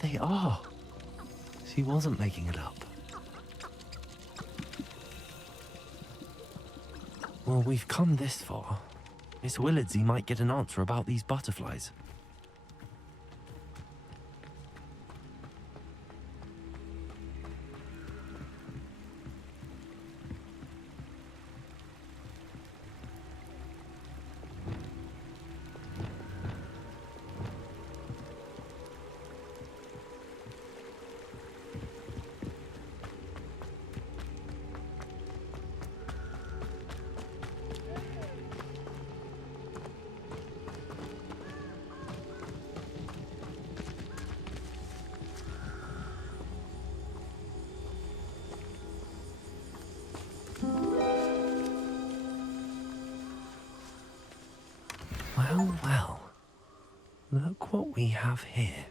they are. She wasn't making it up. Well, we've come this far. Miss Willardsey might get an answer about these butterflies. Well, well. Look what we have here.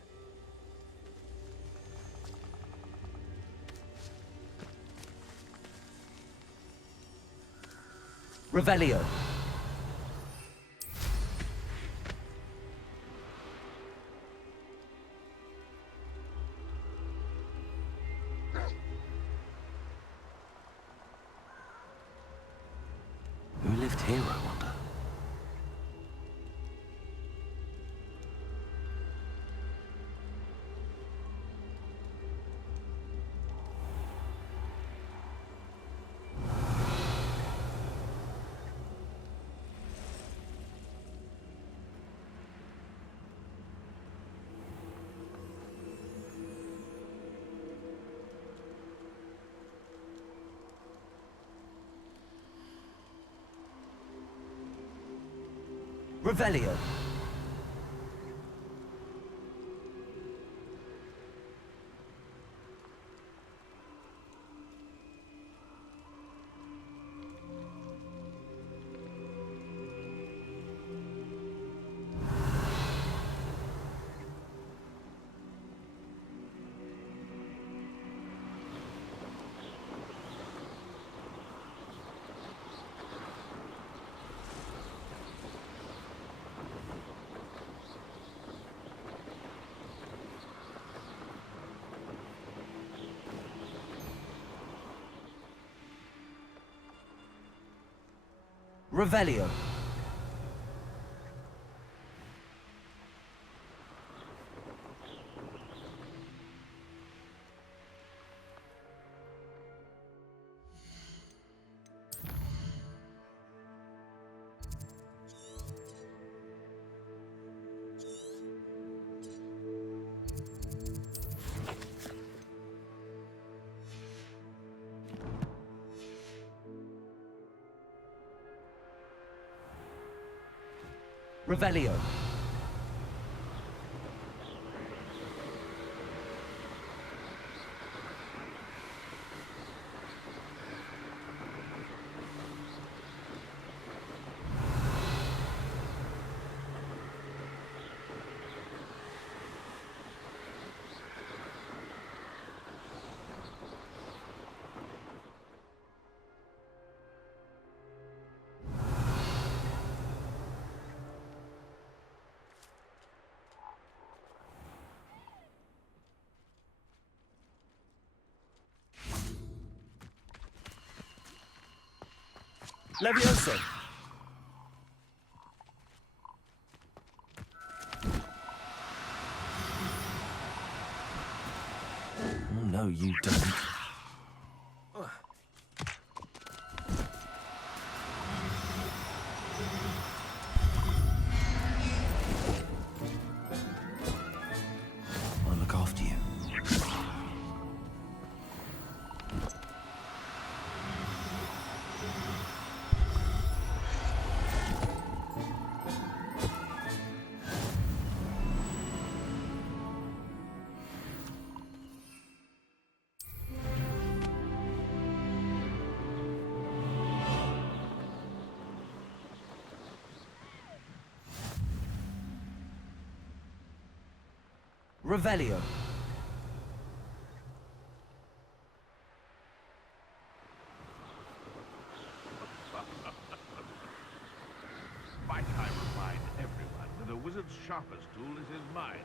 Revelio. Who lived here, I wonder? Revelio. Revelio. Revelio. Levioso. Oh, no, you don't. I'll look after you. Revelio. Might I remind everyone that a wizard's sharpest tool is his mind.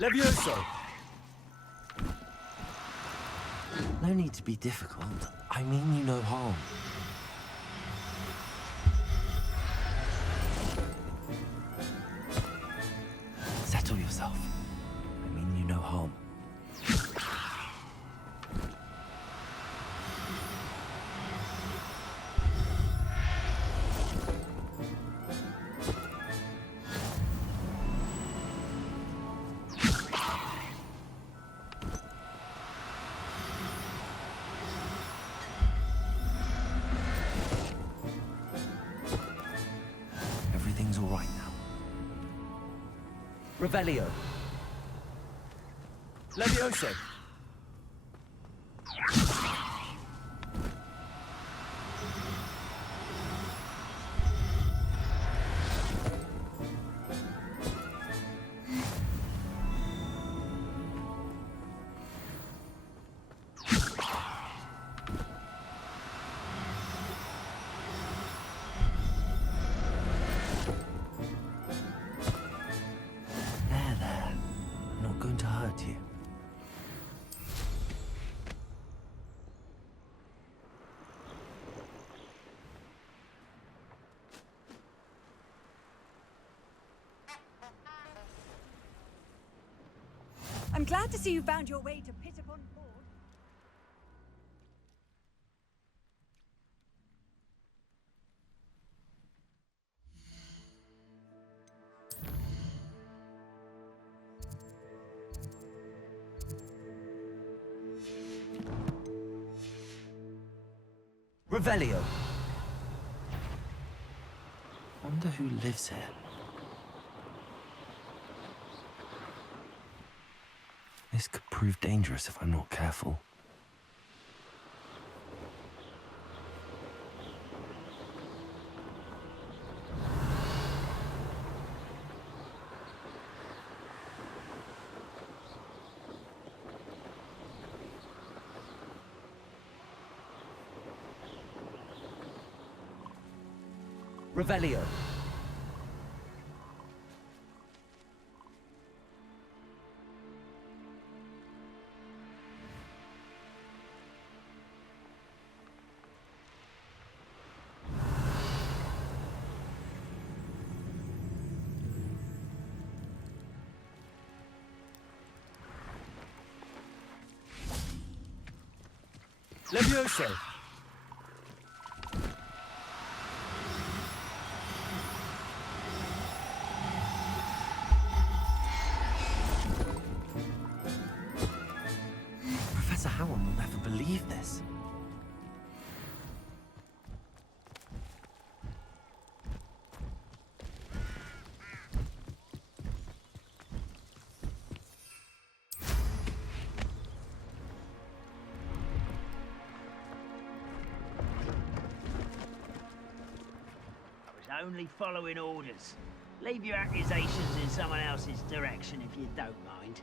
Levioso! No need to be difficult. I mean you no harm. Settle yourself. I mean you no harm. Everything's all right now. Revelio. Levioso! There. I'm not going to hurt you. I'm glad to see you found your way to pit upon board. Revelio. Wonder who lives here. This could prove dangerous if I'm not careful. Revelio. Levioso! Professor Howard will never believe this. I was only following orders. Leave your accusations in someone else's direction if you don't mind.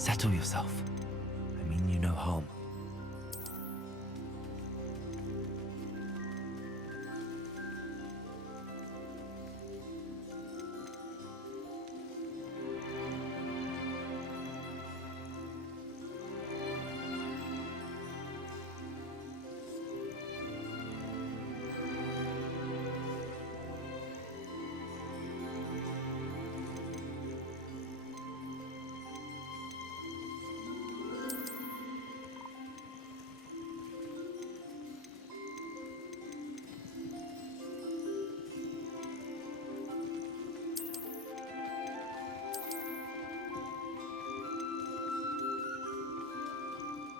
Settle yourself. I mean you no harm.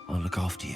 I'll look after you.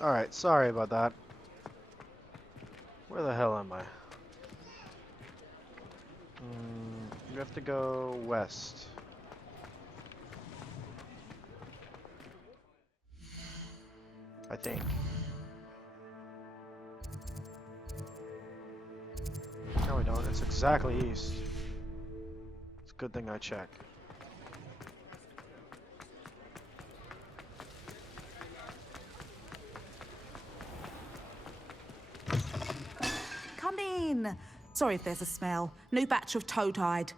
Alright, sorry about that. Where the hell am I? We have to go west. I think. No, we don't. It's exactly east. It's a good thing I check. Come in. Sorry if there's a smell. New batch of toad-hide.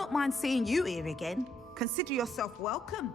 not mind seeing you here again. Consider yourself welcome.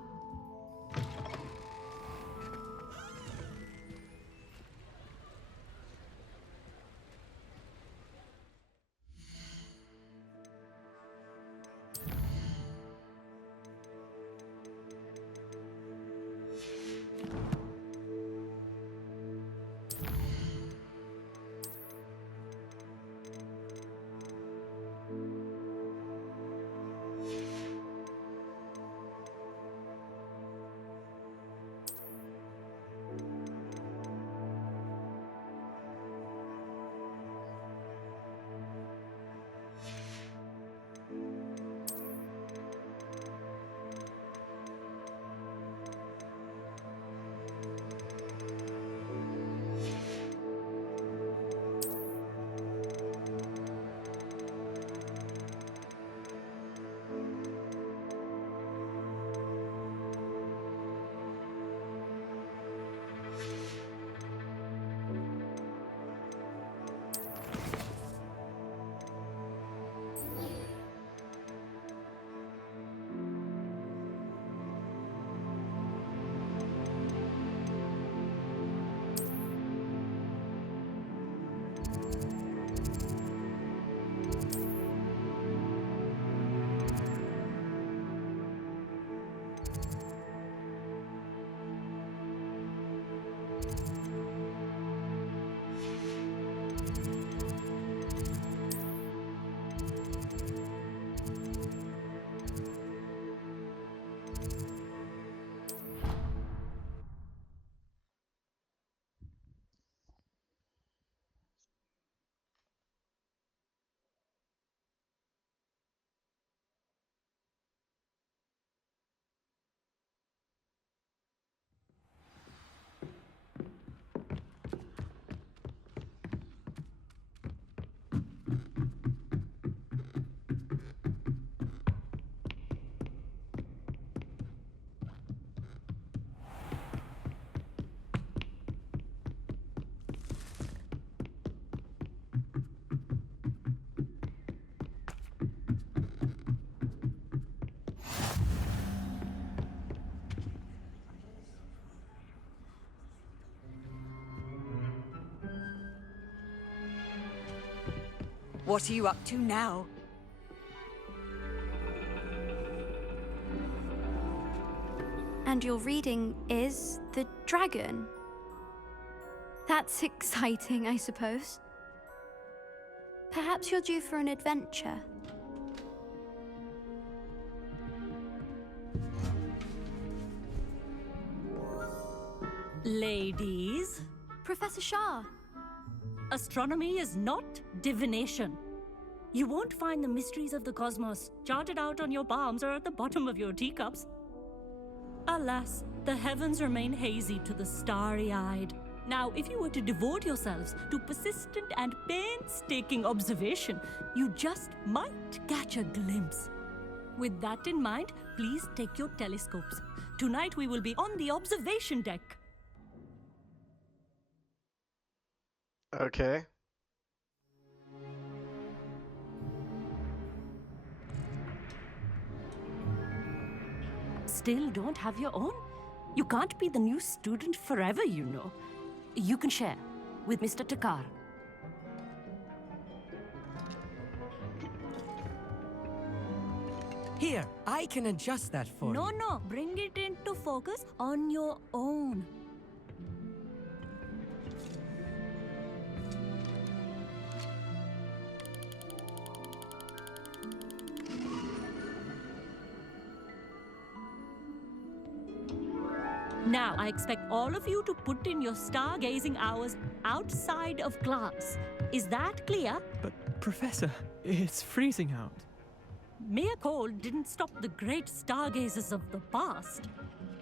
What are you up to now? And your reading is the dragon. That's exciting, I suppose. Perhaps you're due for an adventure. Ladies, Professor Shah. astronomy is not divination. You won't find the mysteries of the cosmos charted out on your palms or at the bottom of your teacups. Alas, the heavens remain hazy to the starry-eyed. Now, if you were to devote yourselves to persistent and painstaking observation, you just might catch a glimpse. With that in mind, please take your telescopes. Tonight we will be on the observation deck. Okay. Still don't have your own? You can't be the new student forever, you know. You can share with Mr. Takar. Here, I can adjust that for you. No, bring it into focus on your own. Now, I expect all of you to put in your stargazing hours outside of class. Is that clear? But, Professor, it's freezing out. Mere cold didn't stop the great stargazers of the past.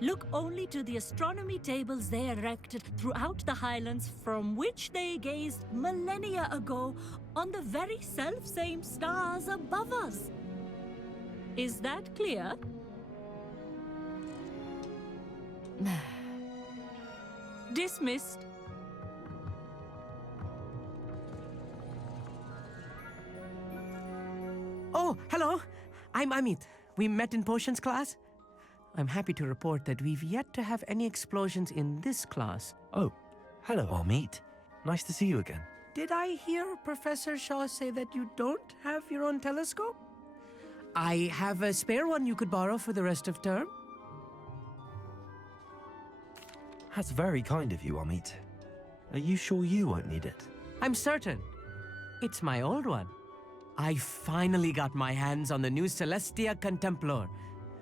Look only to the astronomy tables they erected throughout the highlands from which they gazed millennia ago on the very self-same stars above us. Is that clear? Dismissed. Oh, hello. I'm Amit. We met in potions class. I'm happy to report that we've yet to have any explosions in this class. Oh, hello, Amit. Nice to see you again. Did I hear Professor Shaw say that you don't have your own telescope? I have a spare one you could borrow for the rest of term. That's very kind of you, Amit. Are you sure you won't need it? I'm certain. It's my old one. I finally got my hands on the new Celestia Contemplar.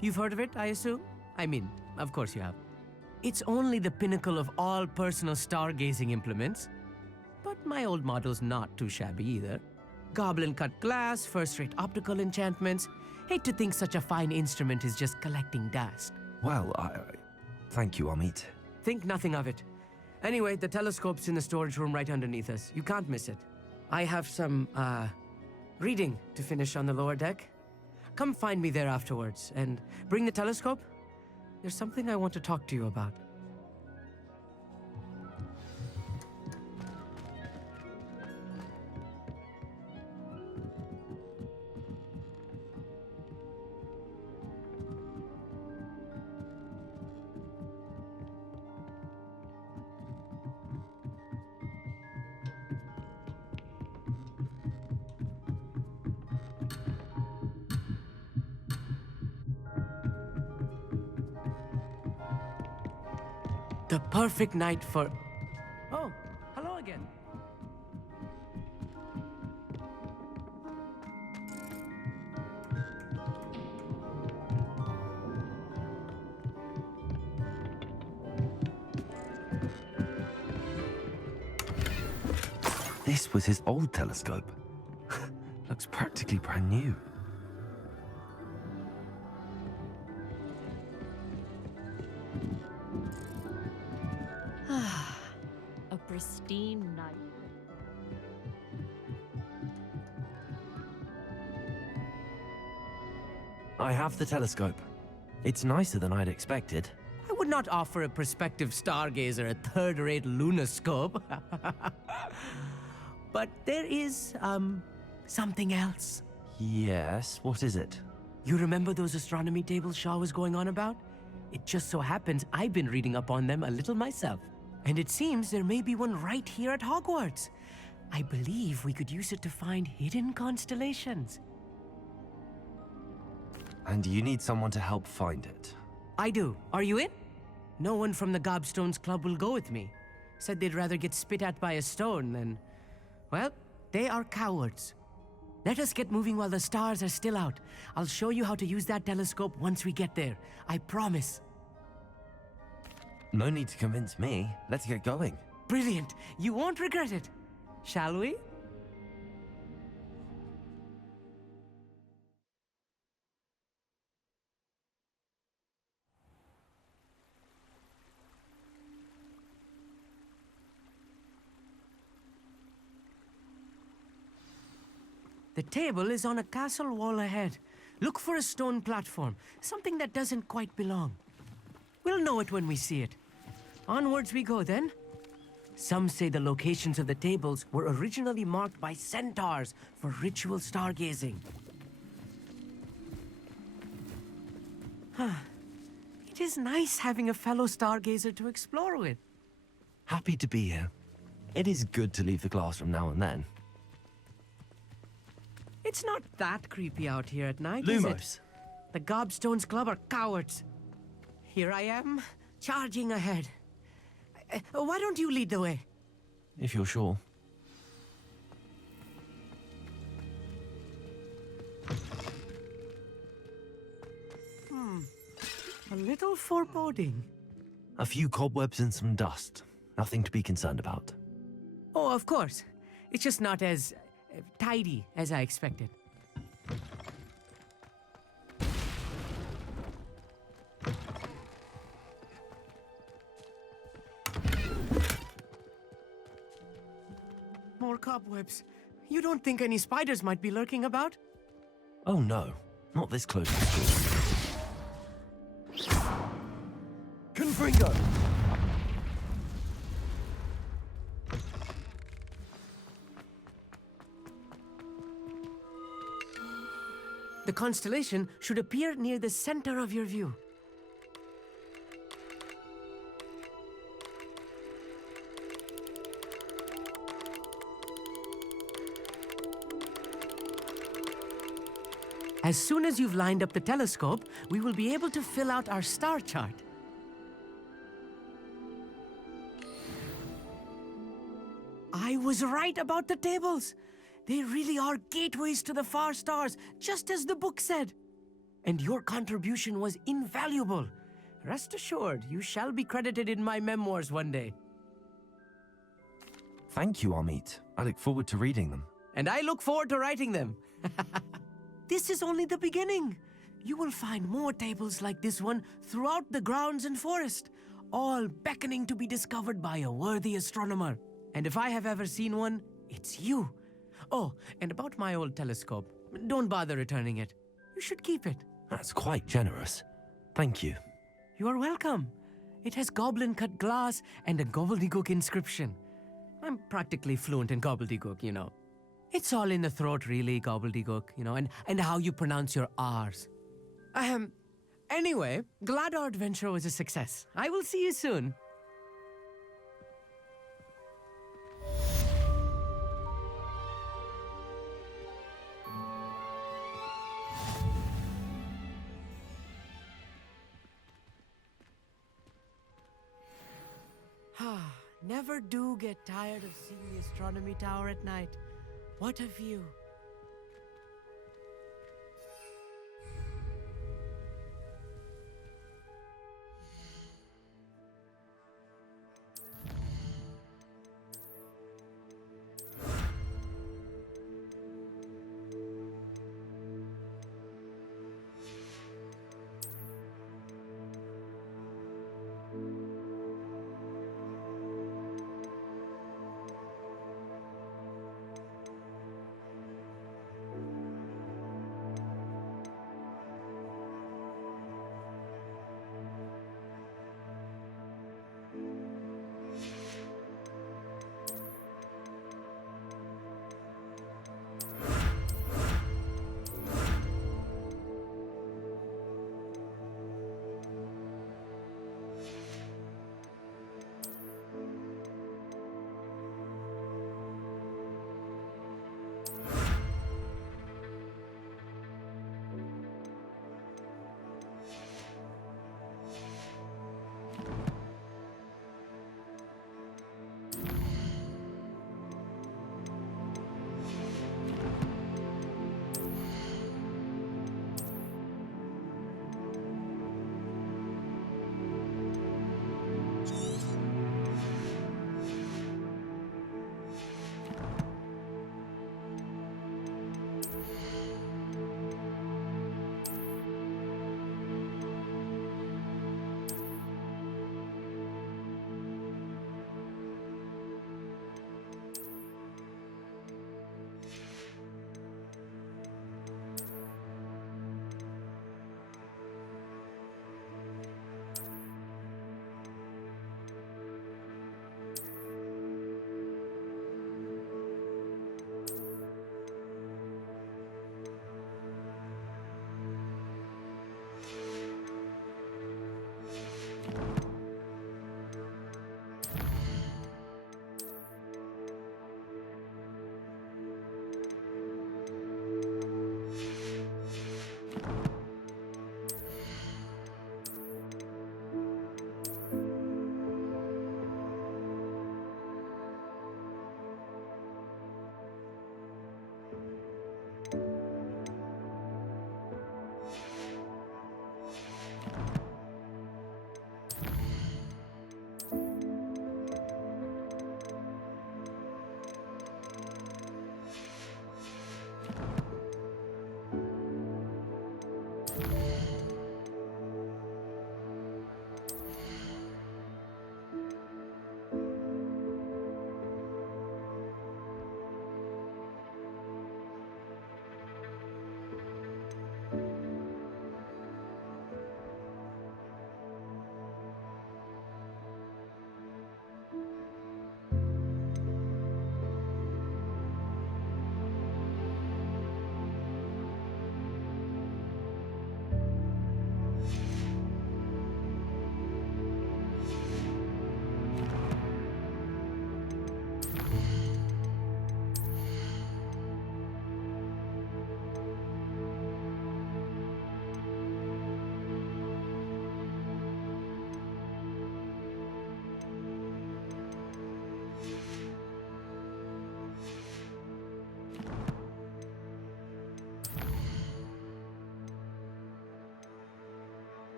You've heard of it, I assume? I mean, of course you have. It's only the pinnacle of all personal stargazing implements. But my old model's not too shabby either. Goblin-cut glass, first-rate optical enchantments. Hate to think such a fine instrument is just collecting dust. Well, thank you, Amit. Think nothing of it. Anyway, the telescope's in the storage room right underneath us. You can't miss it. I have some, reading to finish on the lower deck. Come find me there afterwards, and bring the telescope. There's something I want to talk to you about. The perfect night for... Oh, hello again. This was his old telescope. Looks practically brand new. A pristine night. I have the telescope. It's nicer than I'd expected. I would not offer a prospective stargazer a third-rate lunoscope. But there is, something else. Yes, what is it? You remember those astronomy tables Shaw was going on about? It just so happens I've been reading up on them a little myself. And it seems there may be one right here at Hogwarts. I believe we could use it to find hidden constellations. And you need someone to help find it. I do. Are you in? No one from the Gobstones Club will go with me. Said they'd rather get spit at by a stone than... Well, they are cowards. Let us get moving while the stars are still out. I'll show you how to use that telescope once we get there. I promise. No need to convince me. Let's get going. Brilliant. You won't regret it. Shall we? The table is on a castle wall ahead. Look for a stone platform, something that doesn't quite belong. We'll know it when we see it. Onwards we go then. Some say the locations of the tables were originally marked by centaurs for ritual stargazing. It is nice having a fellow stargazer to explore with. Happy to be here. It is good to leave the classroom now and then. It's not that creepy out here at night, is it? Lumos. The Gobstones Club are cowards. Here I am, charging ahead. Why don't you lead the way? If you're sure. A little foreboding. A few cobwebs and some dust. Nothing to be concerned about. Oh, of course. It's just not as tidy as I expected. More cobwebs. You don't think any spiders might be lurking about? Oh no, not this close to school. Confringo! The constellation should appear near the center of your view. As soon as you've lined up the telescope, we will be able to fill out our star chart. I was right about the tables. They really are gateways to the far stars, just as the book said. And your contribution was invaluable. Rest assured, you shall be credited in my memoirs one day. Thank you, Amit. I look forward to reading them. And I look forward to writing them. This is only the beginning. You will find more tables like this one throughout the grounds and forest, all beckoning to be discovered by a worthy astronomer. And if I have ever seen one, it's you. Oh, and about my old telescope, don't bother returning it. You should keep it. That's quite generous. Thank you. You are welcome. It has goblin-cut glass and a gobbledygook inscription. I'm practically fluent in gobbledygook, you know. It's all in the throat, really, gobbledygook, you know, and how you pronounce your R's. Anyway, glad our adventure was a success. I will see you soon. Never do get tired of seeing the astronomy tower at night. What a view.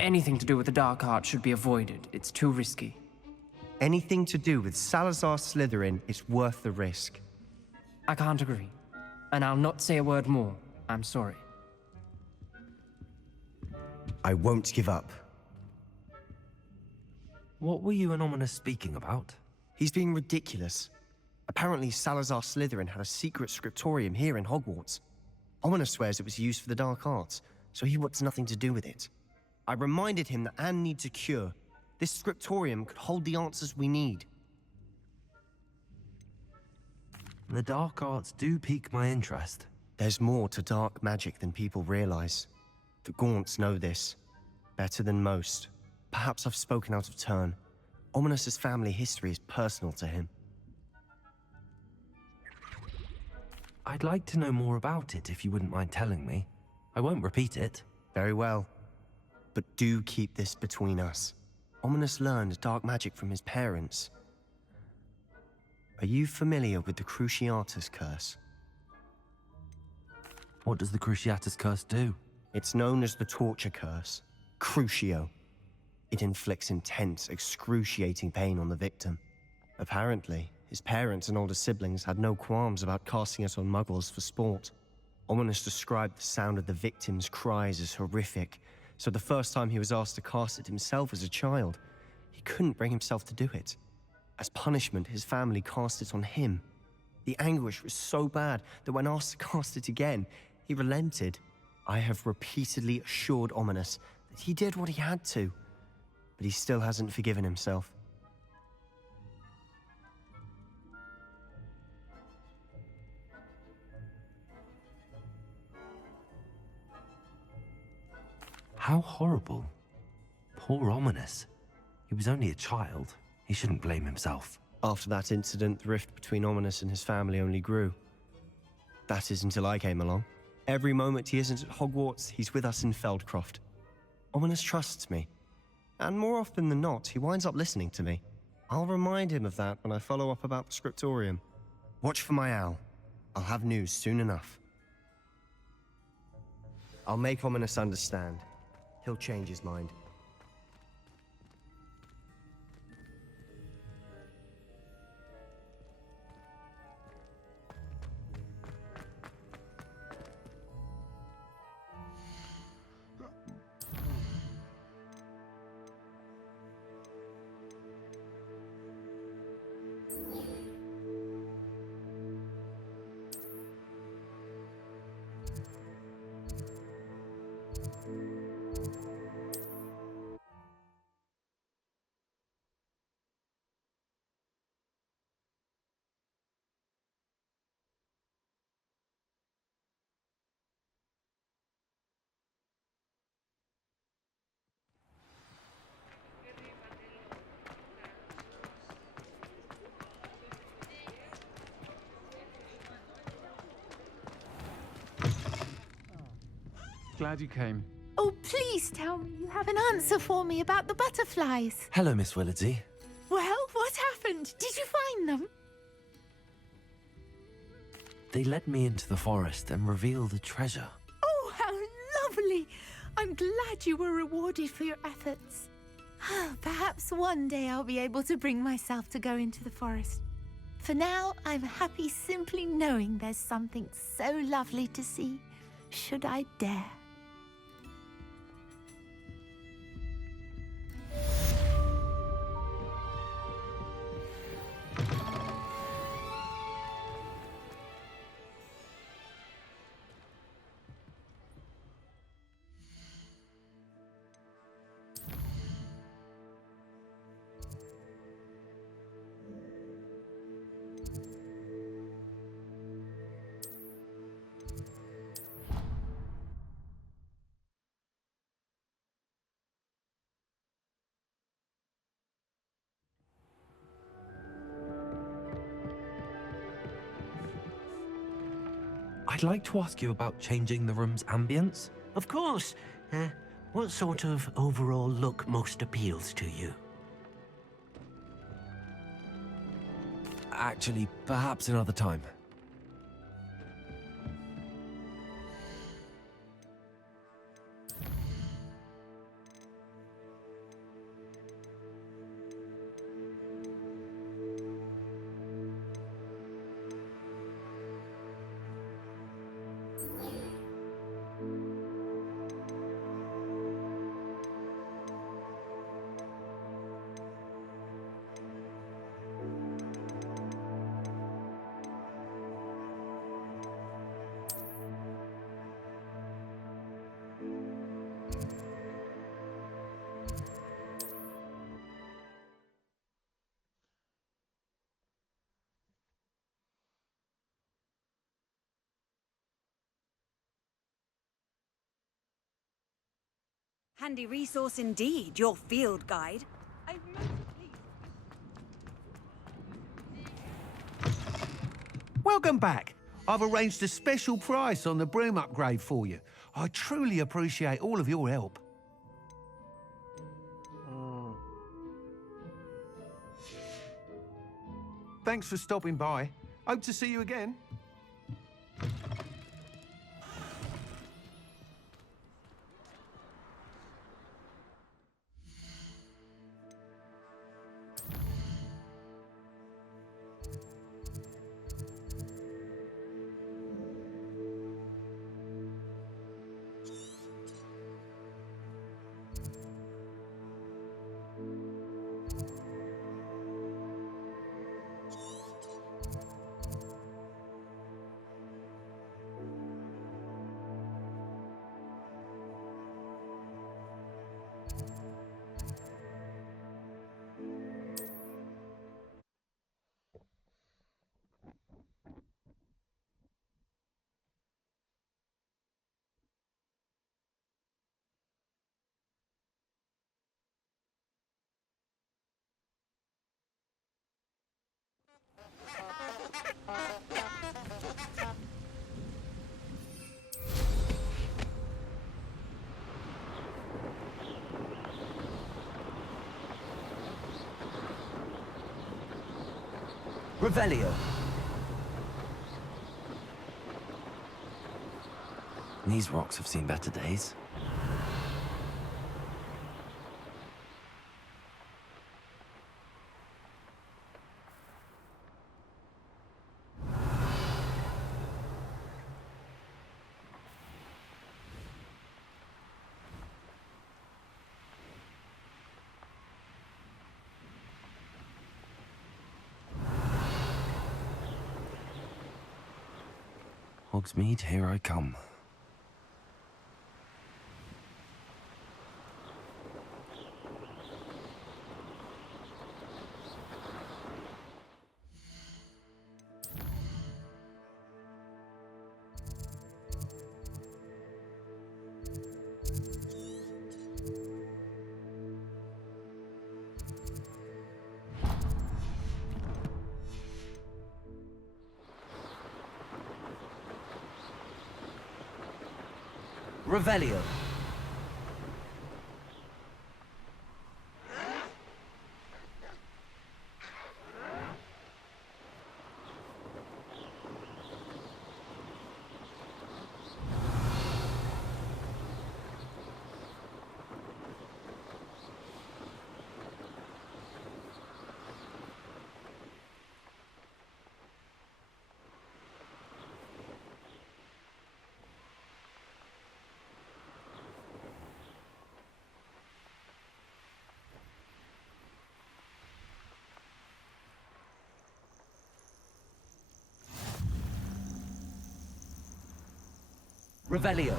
Anything to do with the dark arts should be avoided. It's too risky. Anything to do with Salazar Slytherin is worth the risk. I can't agree. And I'll not say a word more. I'm sorry. I won't give up. What were you and Ominous speaking about? He's being ridiculous. Apparently, Salazar Slytherin had a secret scriptorium here in Hogwarts. Ominous swears it was used for the dark arts, so he wants nothing to do with it. I reminded him that Anne needs a cure. This scriptorium could hold the answers we need. The dark arts do pique my interest. There's more to dark magic than people realize. The Gaunts know this. Better than most. Perhaps I've spoken out of turn. Ominous's family history is personal to him. I'd like to know more about it if you wouldn't mind telling me. I won't repeat it. Very well. But do keep this between us. Ominous learned dark magic from his parents. Are you familiar with the Cruciatus Curse? What does the Cruciatus Curse do? It's known as the Torture Curse. Crucio. It inflicts intense, excruciating pain on the victim. Apparently, his parents and older siblings had no qualms about casting it on muggles for sport. Ominous described the sound of the victim's cries as horrific, so the first time he was asked to cast it himself as a child, he couldn't bring himself to do it. As punishment, his family cast it on him. The anguish was so bad that when asked to cast it again, he relented. I have repeatedly assured Ominous that he did what he had to, but he still hasn't forgiven himself. How horrible. Poor Ominous. He was only a child. He shouldn't blame himself. After that incident, the rift between Ominous and his family only grew. That is until I came along. Every moment he isn't at Hogwarts, he's with us in Feldcroft. Ominous trusts me. And more often than not, he winds up listening to me. I'll remind him of that when I follow up about the scriptorium. Watch for my owl. I'll have news soon enough. I'll make Ominous understand. He'll change his mind. Glad you came. Oh, please tell me you have an answer for me about the butterflies. Hello, Miss Willardsey. Well, what happened? Did you find them? They led me into the forest and revealed a treasure. Oh, how lovely! I'm glad you were rewarded for your efforts. Perhaps one day I'll be able to bring myself to go into the forest. For now, I'm happy simply knowing there's something so lovely to see, should I dare. I'd like to ask you about changing the room's ambience. Of course. What sort of overall look most appeals to you? Actually, perhaps another time. Handy resource indeed, your field guide. I've most pleased. Welcome back. I've arranged a special price on the broom upgrade for you. I truly appreciate all of your help. Thanks for stopping by. Hope to see you again. Revelio. These rocks have seen better days. Hogsmeade, here I come. Revelio. Revelio.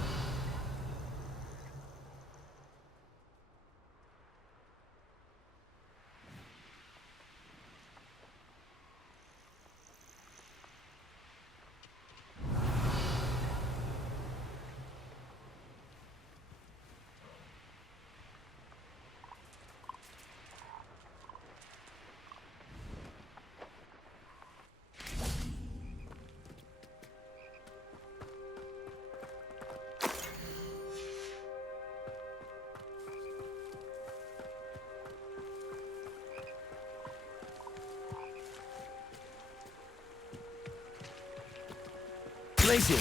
Glaciers.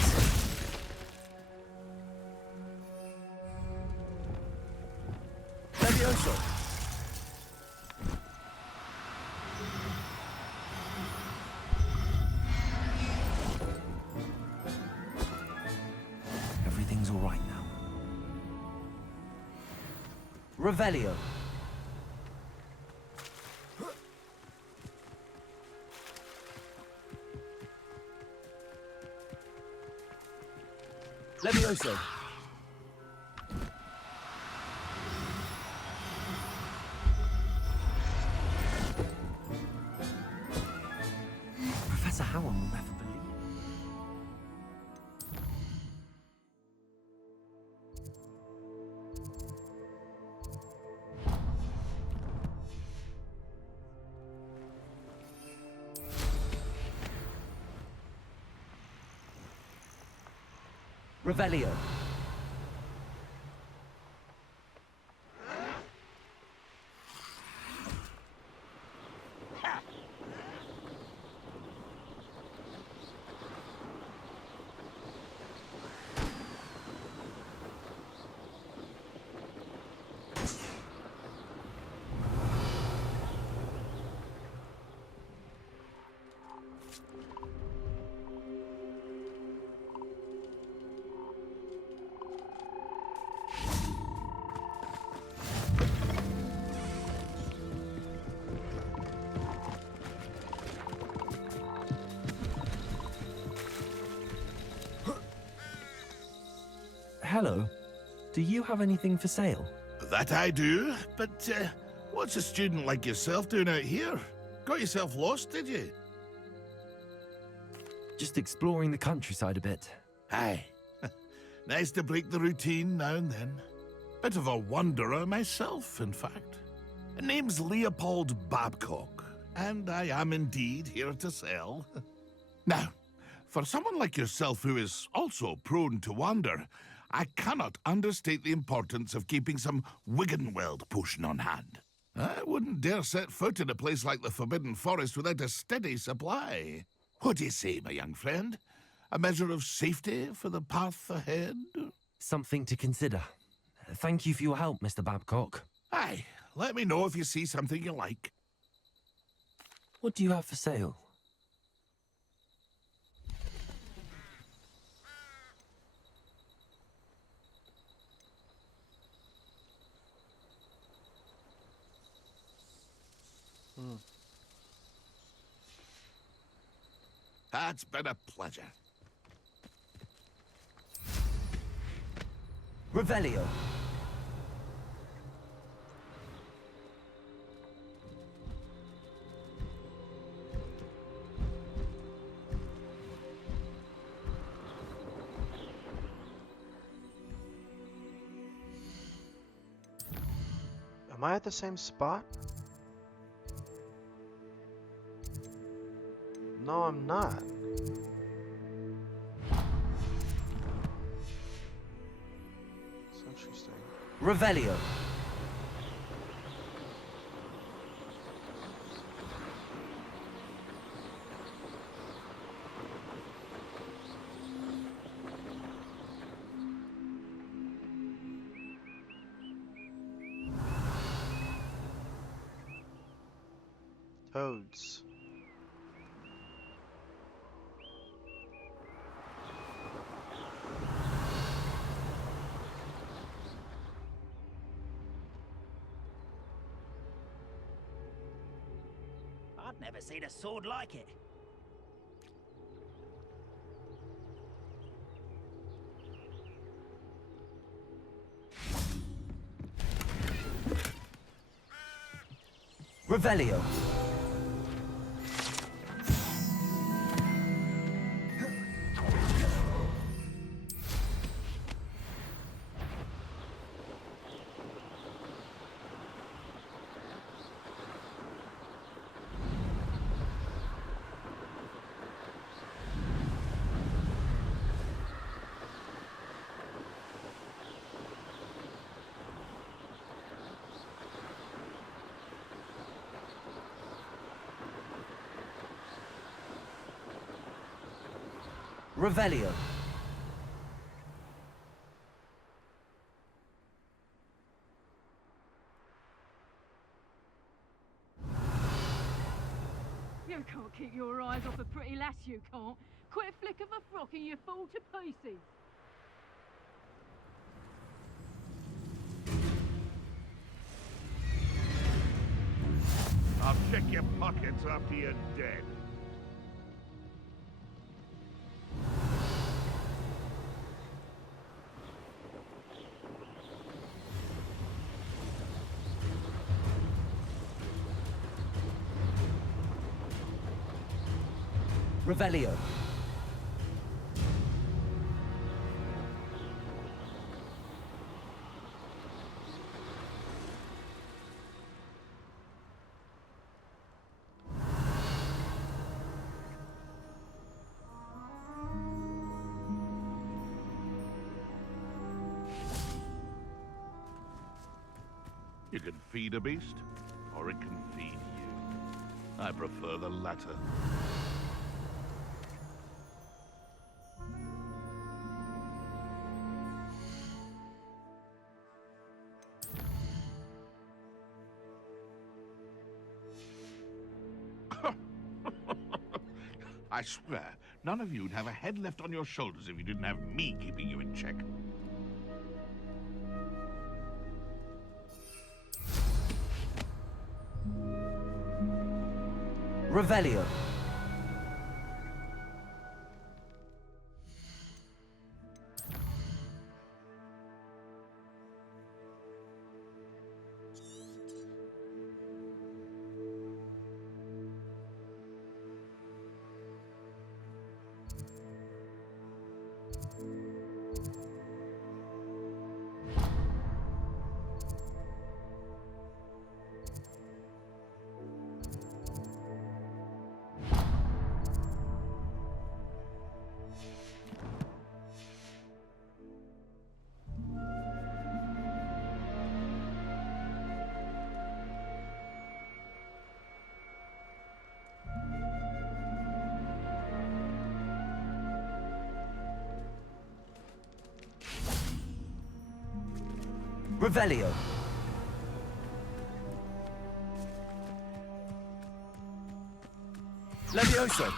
Levioso. Everything's all right now. Revelio. Levioso. Professor Howard will never believe. Revelio. Hello. Do you have anything for sale? That I do, but what's a student like yourself doing out here? Got yourself lost, did you? Just exploring the countryside a bit. Aye. Nice to break the routine now and then. Bit of a wanderer myself, in fact. Name's Leopold Babcock, and I am indeed here to sell. Now, for someone like yourself who is also prone to wander, I cannot understate the importance of keeping some Wiggenweld potion on hand. I wouldn't dare set foot in a place like the Forbidden Forest without a steady supply. What do you say, my young friend? A measure of safety for the path ahead? Something to consider. Thank you for your help, Mr. Babcock. Aye, let me know if you see something you like. What do you have for sale? That's been a pleasure. Revelio. Am I at the same spot? No, I'm not. It's interesting. Revelio. Toads. I've never seen a sword like it. Revelio. Revelio. You can't keep your eyes off a pretty lass, you can't. Quit a flick of a frock and you fall to pieces. I'll check your pockets after you're dead. Revelio. You can feed a beast, or it can feed you. I prefer the latter. I swear, none of you'd have a head left on your shoulders if you didn't have me keeping you in check. Revelio. Revelio. Levioso.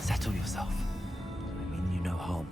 Settle yourself. I mean you no harm.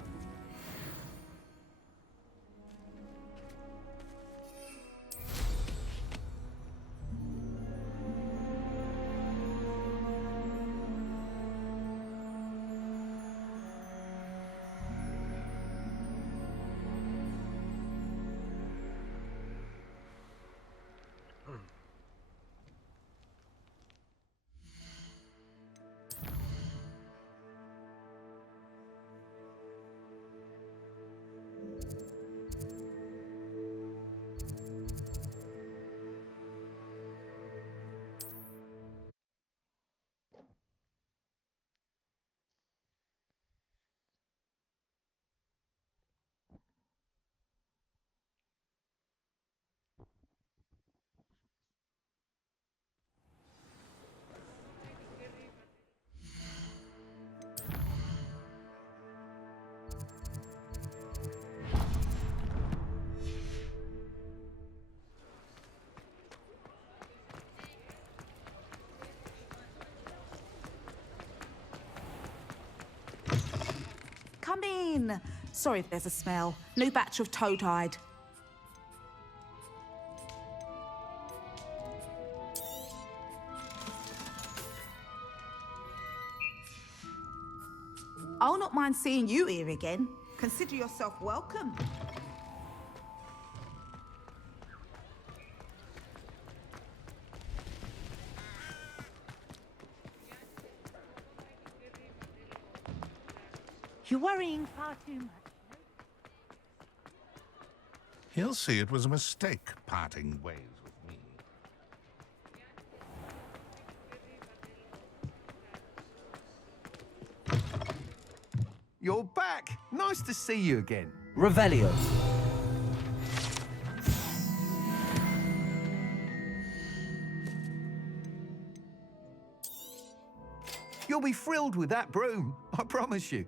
Come in. Sorry if there's a smell. New batch of toad-hide. I'll not mind seeing you here again. Consider yourself welcome. You're worrying far too much. He'll see it was a mistake parting ways with me. You're back. Nice to see you again. Revelio. You'll be thrilled with that broom, I promise you.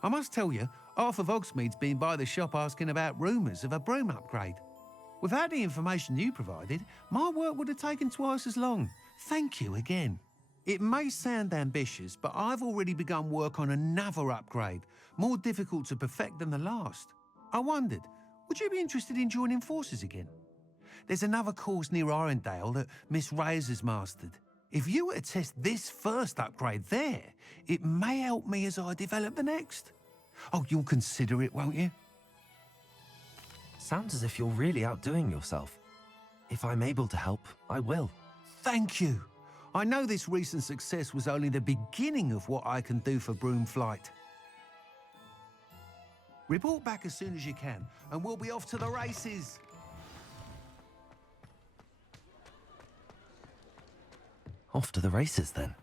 I must tell you, half of Hogsmeade's been by the shop asking about rumours of a broom upgrade. Without the information you provided, my work would have taken twice as long. Thank you again. It may sound ambitious, but I've already begun work on another upgrade, more difficult to perfect than the last. I wondered, would you be interested in joining forces again? There's another course near Arendale that Miss Reyes has mastered. If you were to test this first upgrade there, it may help me as I develop the next. Oh, you'll consider it, won't you? Sounds as if you're really outdoing yourself. If I'm able to help, I will. Thank you. I know this recent success was only the beginning of what I can do for Broomflight. Report back as soon as you can, and we'll be off to the races. Off to the races then.